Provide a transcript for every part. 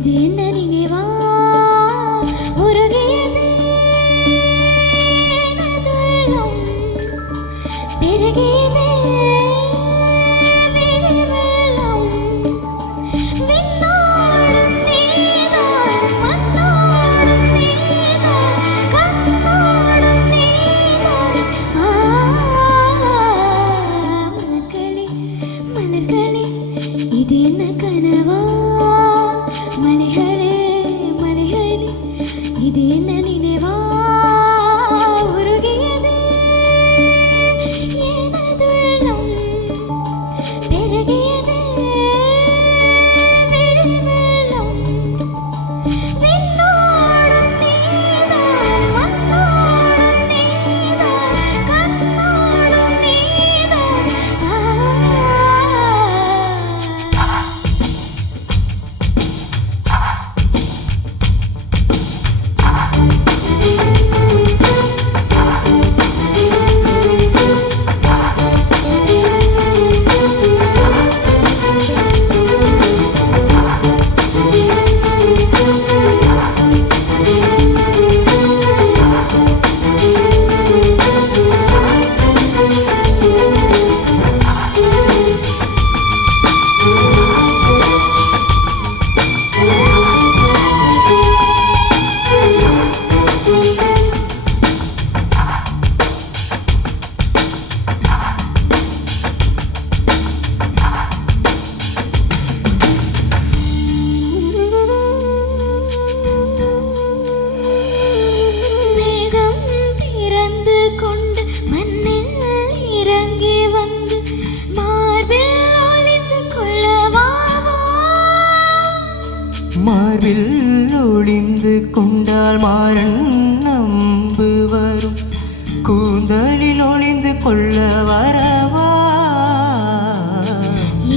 இது என்ன நினைவா உருகியது எனதுள்ளம் பெருகியது விழிவெள்ளம் விண்ணோடும் நீதான் மண்ணோடும் நீதான் கண்ணோடும் நீதான் மலர்களே மலர்களே இது என்ன கனவா மலைகளே மலைகளே இது என்ன நினைவா உருகியது எனதுள்ளம் பெருகியது விழிவெள்ளம் விண்ணோடும் நீதான் மண்ணோடும் நீதான் கண்ணோடும் நீதான் மேகம் திறந்து கொண்டு மண்ணில் இறங்கி வந்து மார்பில் ஒளிந்து கொள்ளவா மார்பில் ஒளிந்து கொண்டால் மாறன் நம்பு வரும் கூந்தலில் ஒளிந்து கொள்ள வரவா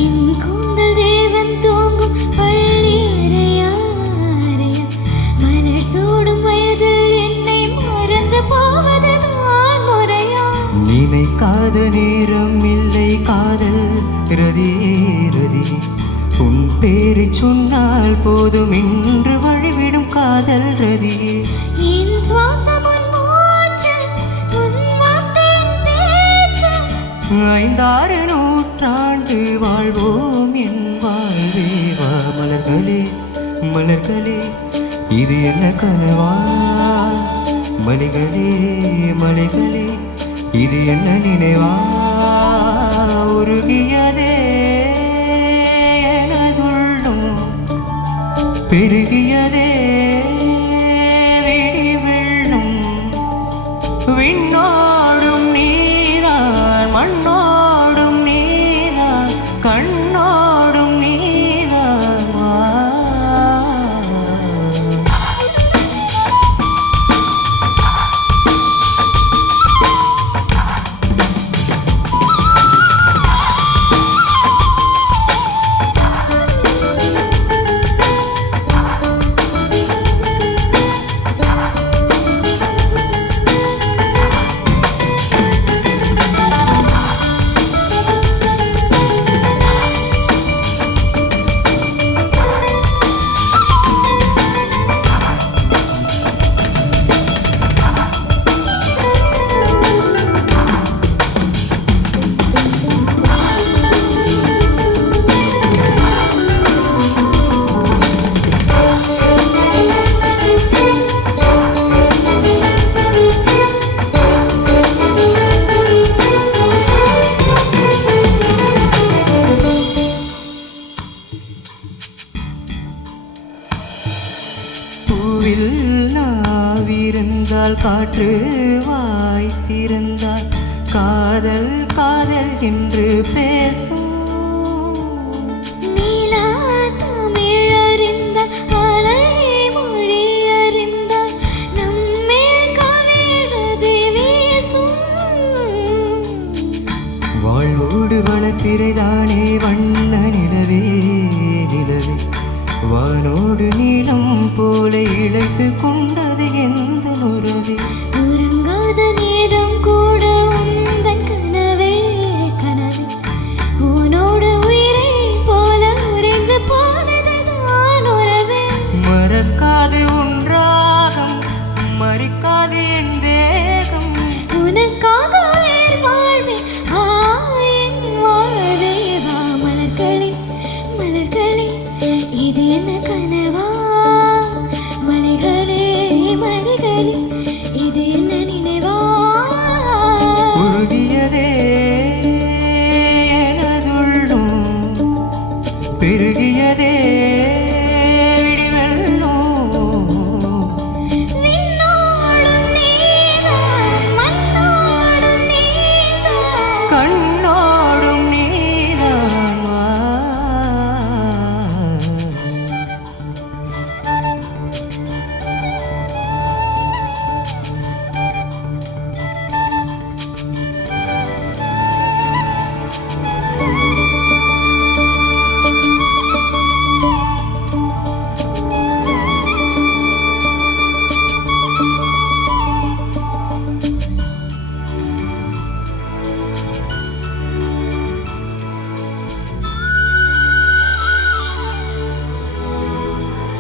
என் கூந்தல் தேவன் தூங்கும் பள்ளி அறையா மலர் சூடும் வயதில் என்னை மறந்து போவதுதான் முறையா நினைக்காத நேரம் இல்லை காதல் ரதி ரதி உன் பேரை சொன்னால் போதும் இன்று வழிவிடும் காதல் ரதி என் சுவாசம் உன் மூச்சு உன் வார்த்தையின் பேச்சு 5-6 நூற்றாண்டு வாழ்வோம் என் வாழ்வே வா மலர்களே மலர்களே இது என்ன கனவா மலைகளே மலைகளே இது என்ன நினைவா உருகியதே எனதுள்ளம் பெருகியதே விழிவெள்ளம் விண்ணோடும் நீதான் மண்ணோடும் நீதான் கண்ணோடும் நீதான் வா. பூவில் நாவிருந்தால் காற்று வாய் திறந்தால் காதல் காதல் என்று பேசும் நீலா தமிழறிந்தால் அலை மொழி அறிந்தால் நம்மேல் கவிழது வீசும் வாழ்வோடு வளர்ப்பிறைதானே வண்ண நிலவே நிலவே வானோடு நீளம் போல இழைத்து கொண்டது எந்த உறவே உறங்காத நேரம் கூட